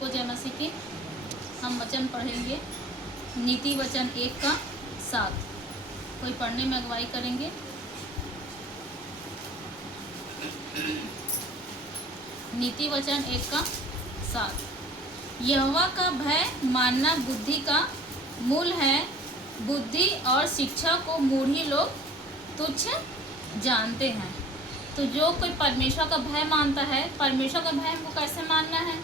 को जय मसीह की। हम वचन पढ़ेंगे नीति वचन 1 का 7। कोई पढ़ने में अगुवाई करेंगे? नीति वचन 1 का 7। यहोवा का भय मानना बुद्धि का मूल है। बुद्धि और शिक्षा को मूढ़ी लोग तुच्छ जानते हैं। तो जो कोई परमेश्वर का भय मानता है, परमेश्वर का भय हमको कैसे मानना है?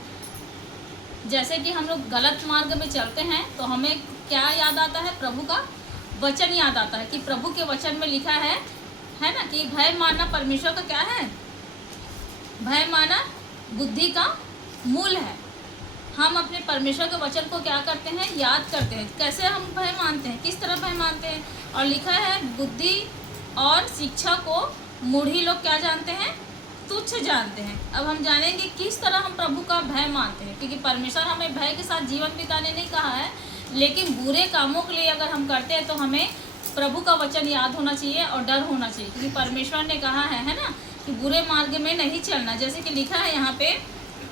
जैसे कि हम लोग गलत मार्ग में चलते हैं तो हमें क्या याद आता है? प्रभु का वचन याद आता है कि प्रभु के वचन में लिखा है ना, कि भय मानना परमेश्वर का क्या है? भय मानना बुद्धि का मूल है। हम अपने परमेश्वर के वचन को क्या करते हैं? याद करते हैं। कैसे हम भय मानते हैं? किस तरह भय मानते हैं? और लिखा है बुद्धि और शिक्षा को मूढ़ी लोग क्या जानते हैं? तुच्छ जानते हैं। अब हम जानेंगे किस तरह हम प्रभु का भय मानते हैं, क्योंकि परमेश्वर हमें भय के साथ जीवन बिताने नहीं कहा है, लेकिन बुरे कामों के लिए अगर हम करते हैं तो हमें प्रभु का वचन याद होना चाहिए और डर होना चाहिए, क्योंकि परमेश्वर ने कहा है ना, कि बुरे मार्ग में नहीं चलना। जैसे कि लिखा है यहाँ पे,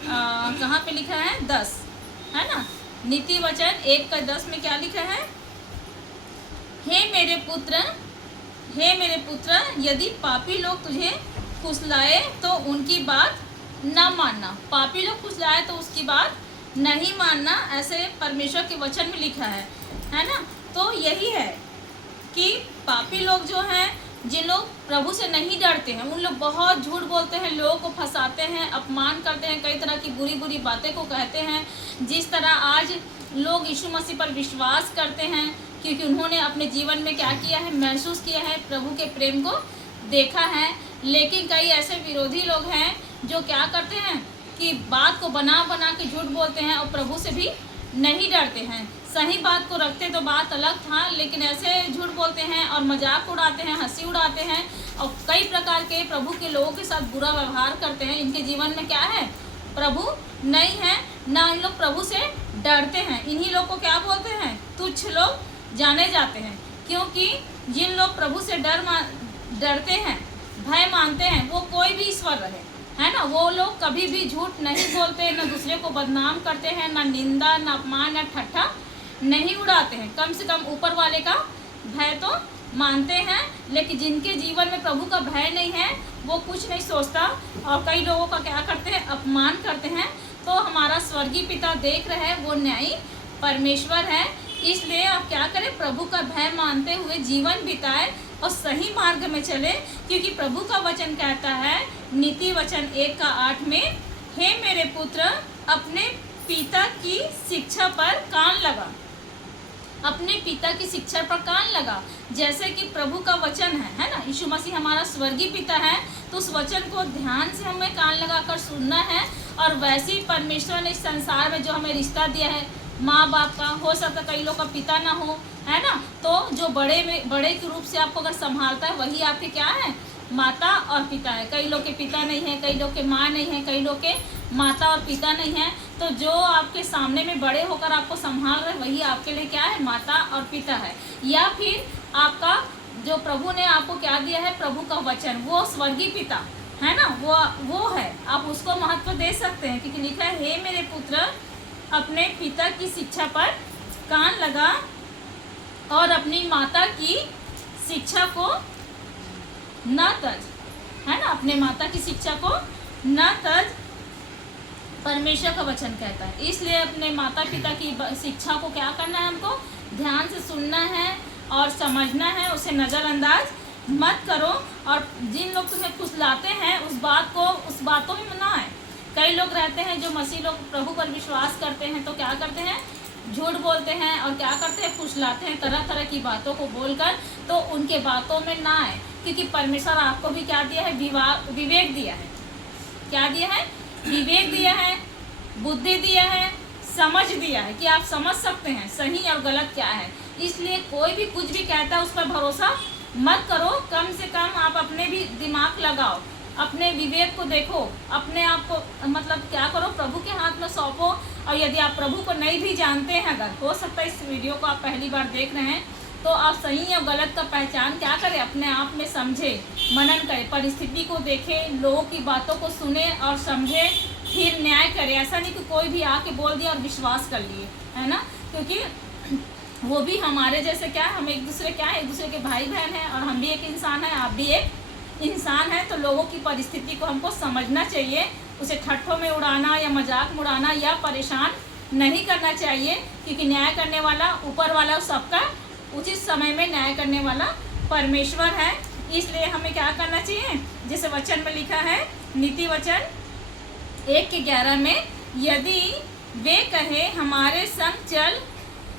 कहाँ पे लिखा है? 10 है ना। नीति वचन 1 का 10 में क्या लिखा है? हे मेरे पुत्र, यदि पापी लोग तुझे फुसलाए तो उनकी बात न मानना। पापी लोग फुसलाए तो उसकी बात नहीं मानना, ऐसे परमेश्वर के वचन में लिखा है ना। तो यही है कि पापी लोग जो हैं, जिन लोग प्रभु से नहीं डरते हैं, उन लोग बहुत झूठ बोलते हैं, लोगों को फंसाते हैं, अपमान करते हैं, कई तरह की बुरी बुरी बातें को कहते हैं। जिस तरह आज लोग यीशु मसीह पर विश्वास करते हैं, क्योंकि उन्होंने अपने जीवन में क्या किया है? महसूस किया है, प्रभु के प्रेम को देखा है। लेकिन कई ऐसे विरोधी लोग हैं जो क्या करते हैं कि बात को बना बना के झूठ बोलते हैं और प्रभु से भी नहीं डरते हैं। सही बात को रखते तो बात अलग था, लेकिन ऐसे झूठ बोलते हैं और मजाक उड़ाते हैं, हंसी उड़ाते हैं और कई प्रकार के प्रभु के लोगों के साथ बुरा व्यवहार करते हैं। इनके जीवन में क्या है? प्रभु नहीं है, ना इन लोग प्रभु से डरते हैं। इन्हीं लोग को क्या बोलते हैं? तुच्छ लोग जाने जाते हैं। क्योंकि जिन लोग प्रभु से डरते हैं, भय मानते हैं, वो कोई भी ईश्वर रहे, है ना, वो लोग कभी भी झूठ नहीं बोलते, न दूसरे को बदनाम करते हैं, न निंदा, न अपमान, न ठट्ठा नहीं उड़ाते हैं। कम से कम ऊपर वाले का भय तो मानते हैं। लेकिन जिनके जीवन में प्रभु का भय नहीं है, वो कुछ नहीं सोचता और कई लोगों का क्या करते हैं? अपमान करते हैं। तो हमारा स्वर्गीय पिता देख रहे हैं, वो न्यायी परमेश्वर है। इसलिए आप क्या करें? प्रभु का भय मानते हुए जीवन बिताए और सही मार्ग में चले, क्योंकि प्रभु का वचन कहता है नीति वचन 1 का 8 में, हे मेरे पुत्र, अपने पिता की शिक्षा पर कान लगा। अपने पिता की शिक्षा पर कान लगा। जैसे कि प्रभु का वचन है ना, यीशु मसीह हमारा स्वर्गीय पिता है, तो उस वचन को ध्यान से हमें कान लगाकर सुनना है। और वैसे ही परमेश्वर ने इस संसार में जो हमें रिश्ता दिया है, माँ बाप का, हो सकता कई लोग का पिता ना हो, है ना, तो जो बड़े के रूप से आपको अगर संभालता है, वही आपके क्या है? माता और पिता है। कई लोग के पिता नहीं है, कई लोग के माँ नहीं है, कई लोग के माता और पिता नहीं है। तो जो आपके सामने में बड़े होकर आपको संभाल रहे, वही आपके लिए क्या है? माता और पिता है। या फिर आपका जो प्रभु ने आपको क्या दिया है? प्रभु का वचन, वो स्वर्गीय पिता है ना, वो है। आप उसको महत्व दे सकते हैं, क्योंकि लिखा है, हे मेरे पुत्र, अपने पिता की शिक्षा पर कान लगा और अपनी माता की शिक्षा को न तज, है ना, अपने माता की शिक्षा को न तज, परमेश्वर का वचन कहता है। इसलिए अपने माता पिता की शिक्षा को क्या करना है? हमको ध्यान से सुनना है और समझना है, उसे नज़रअंदाज मत करो। और जिन लोग तुम्हें फुसलाते हैं, उस बातों में ना आए। कई लोग रहते हैं जो मसीह लोग प्रभु पर विश्वास करते हैं, तो क्या करते हैं? झूठ बोलते हैं और क्या करते हैं? फुसलाते हैं तरह तरह की बातों को बोलकर। तो उनके बातों में ना आए, क्योंकि परमेश्वर आपको भी क्या दिया है? विवेक दिया है। क्या दिया है? विवेक दिया है, बुद्धि दिया है, समझ दिया है कि आप समझ सकते हैं सही और गलत क्या है। इसलिए कोई भी कुछ भी कहता है उस पर भरोसा मत करो। कम से कम आप अपने भी दिमाग लगाओ, अपने विवेक को देखो, अपने आप को मतलब क्या करो? प्रभु के हाथ में सौंपो। और यदि आप प्रभु को नहीं भी जानते हैं, अगर हो सकता है इस वीडियो को आप पहली बार देख रहे हैं, तो आप सही या गलत का पहचान क्या करें? अपने आप में समझे, मनन करें, परिस्थिति को देखें, लोगों की बातों को सुने और समझे, फिर न्याय करे। ऐसा नहीं कि कोई भी आके बोल दिया और विश्वास कर लिए, है ना, क्योंकि वो भी हमारे जैसे क्या है, हम एक दूसरे क्या है, एक दूसरे के भाई बहन हैं, और हम भी एक इंसान है, आप भी एक इंसान है। तो लोगों की परिस्थिति को हमको समझना चाहिए, उसे ठट्ठों में उड़ाना या मजाक में उड़ाना या परेशान नहीं करना चाहिए, क्योंकि न्याय करने वाला ऊपर वाला सबका उचित समय में न्याय करने वाला परमेश्वर है। इसलिए हमें क्या करना चाहिए, जैसे वचन में लिखा है, नीति वचन 1:11 में, यदि वे कहे हमारे संग चल,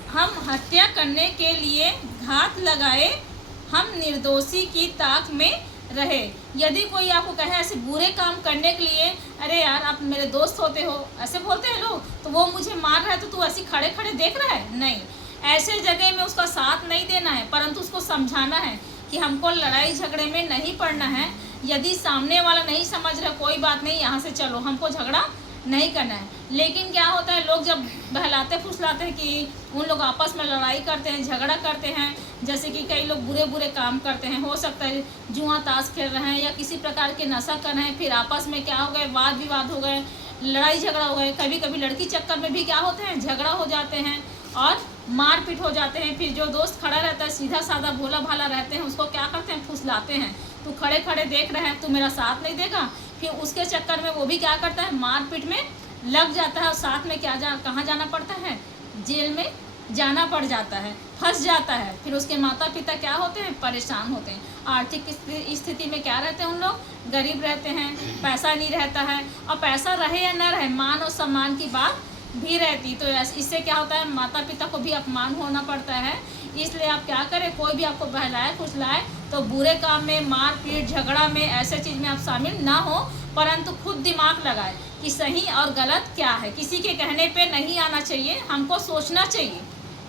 हम हत्या करने के लिए घात लगाए, हम निर्दोषी की ताक में रहे। यदि कोई आपको कहे ऐसे बुरे काम करने के लिए, अरे यार आप मेरे दोस्त होते हो, ऐसे बोलते हैं लोग, तो वो मुझे मार रहा है तो तू ऐसे खड़े खड़े देख रहा है, नहीं, ऐसे जगह में उसका साथ नहीं देना है, परंतु उसको समझाना है कि हमको लड़ाई झगड़े में नहीं पड़ना है। यदि सामने वाला नहीं समझ रहा, कोई बात नहीं, यहाँ से चलो, हमको झगड़ा नहीं करना है। लेकिन क्या होता है, लोग जब बहलाते फुसलाते हैं कि उन लोग आपस में लड़ाई करते हैं, झगड़ा करते हैं, जैसे कि कई लोग बुरे बुरे काम करते हैं, हो सकता है जुआ ताश खेल रहे हैं या किसी प्रकार के नशा कर रहे हैं, फिर आपस में क्या हो गए, वाद विवाद हो गए, लड़ाई झगड़ा हो गए। कभी कभी लड़की चक्कर में भी क्या होते हैं, झगड़ा हो जाते हैं और मारपीट हो जाते हैं। फिर जो दोस्त खड़ा रहता है, सीधा साधा भोला भाला रहते हैं, उसको क्या करते हैं, फुसलाते हैं, तू खड़े खड़े देख रहे हैं, तू मेरा साथ नहीं देगा। फिर उसके चक्कर में वो भी क्या करता है, मारपीट में लग जाता है, और साथ में कहाँ जाना पड़ता है, जेल में जाना पड़ जाता है, फंस जाता है। फिर उसके माता पिता क्या होते हैं, परेशान होते हैं। आर्थिक स्थिति में क्या रहते हैं, उन लोग गरीब रहते हैं, पैसा नहीं रहता है, और पैसा रहे या न रहे, मान और सम्मान की बात भी रहती। तो इससे क्या होता है, माता पिता को भी अपमान होना पड़ता है। इसलिए आप क्या करें, कोई भी आपको बहलाए फुसलाए तो बुरे काम में, मारपीट झगड़ा में, ऐसे चीज़ में आप शामिल ना हो, परंतु खुद दिमाग लगाए कि सही और गलत क्या है। किसी के कहने पे नहीं आना चाहिए, हमको सोचना चाहिए,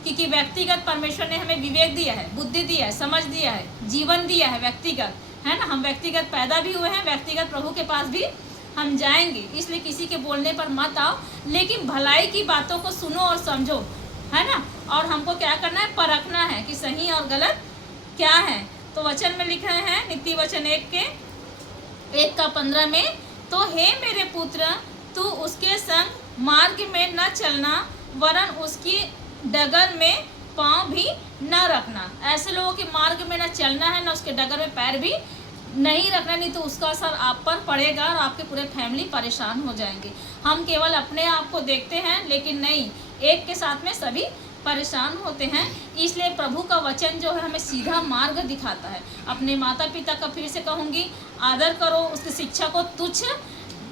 क्योंकि व्यक्तिगत परमेश्वर ने हमें विवेक दिया है, बुद्धि दिया है, समझ दिया है, जीवन दिया है व्यक्तिगत, है ना। हम व्यक्तिगत पैदा भी हुए हैं, व्यक्तिगत प्रभु के पास भी हम जाएंगे। इसलिए किसी के बोलने पर मत आओ, लेकिन भलाई की बातों को सुनो और समझो, है ना। और हमको क्या करना है, परखना है कि सही और गलत क्या है। तो वचन में लिखा है, नीति वचन 1:15 में, तो हे मेरे पुत्र, तू उसके संग मार्ग में न चलना, वरन उसकी डगर में पाँव भी न रखना। ऐसे लोगों के मार्ग में न चलना है, न उसके डगर में पैर भी नहीं रखना, नहीं तो उसका असर आप पर पड़ेगा और आपके पूरे फैमिली परेशान हो जाएंगे। हम केवल अपने आप को देखते हैं, लेकिन नहीं, एक के साथ में सभी परेशान होते हैं। इसलिए प्रभु का वचन जो है हमें सीधा मार्ग दिखाता है। अपने माता पिता का फिर से कहूँगी, आदर करो, उसकी शिक्षा को तुच्छ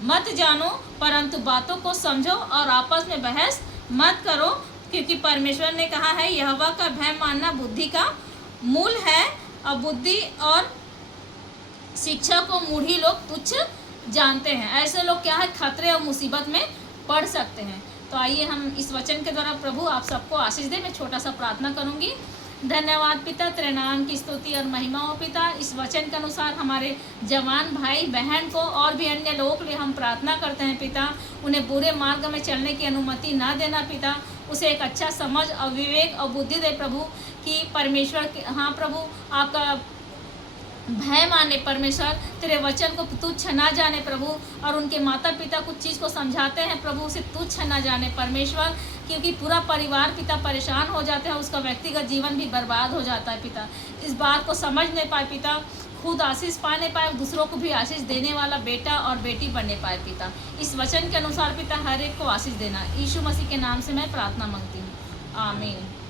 मत जानो, परंतु बातों को समझो और आपस में बहस मत करो, क्योंकि परमेश्वर ने कहा है, यहोवा का भय मानना बुद्धि का मूल है, और बुद्धि और शिक्षा को मूढ़ी लोग तुच्छ जानते हैं। ऐसे लोग क्या है, खतरे और मुसीबत में पड़ सकते हैं। तो आइए हम इस वचन के द्वारा प्रभु आप सबको आशीष दे। मैं छोटा सा प्रार्थना करूंगी। धन्यवाद पिता, तेरे नाम की स्तुति और महिमा हो पिता। इस वचन के अनुसार हमारे जवान भाई बहन को और भी अन्य लोगों के लिए हम प्रार्थना करते हैं पिता, उन्हें बुरे मार्ग में चलने की अनुमति ना देना पिता, उसे एक अच्छा समझ और विवेक और बुद्धि दे प्रभु, कि परमेश्वर के, हाँ प्रभु, आपका भय माने परमेश्वर, तेरे वचन को तुच्छ ना जाने प्रभु, और उनके माता पिता कुछ चीज़ को समझाते हैं प्रभु, उसे तुच्छ ना जाने परमेश्वर, क्योंकि पूरा परिवार पिता परेशान हो जाता है, उसका व्यक्तिगत जीवन भी बर्बाद हो जाता है पिता। इस बात को समझ नहीं पाए पिता, खुद आशीष पाने पाए, दूसरों को भी आशीष देने वाला बेटा और बेटी बनने पाए पिता। इस वचन के अनुसार पिता हर एक को आशीष देना। यीशु मसीह के नाम से मैं प्रार्थना मांगती हूँ, आमीन।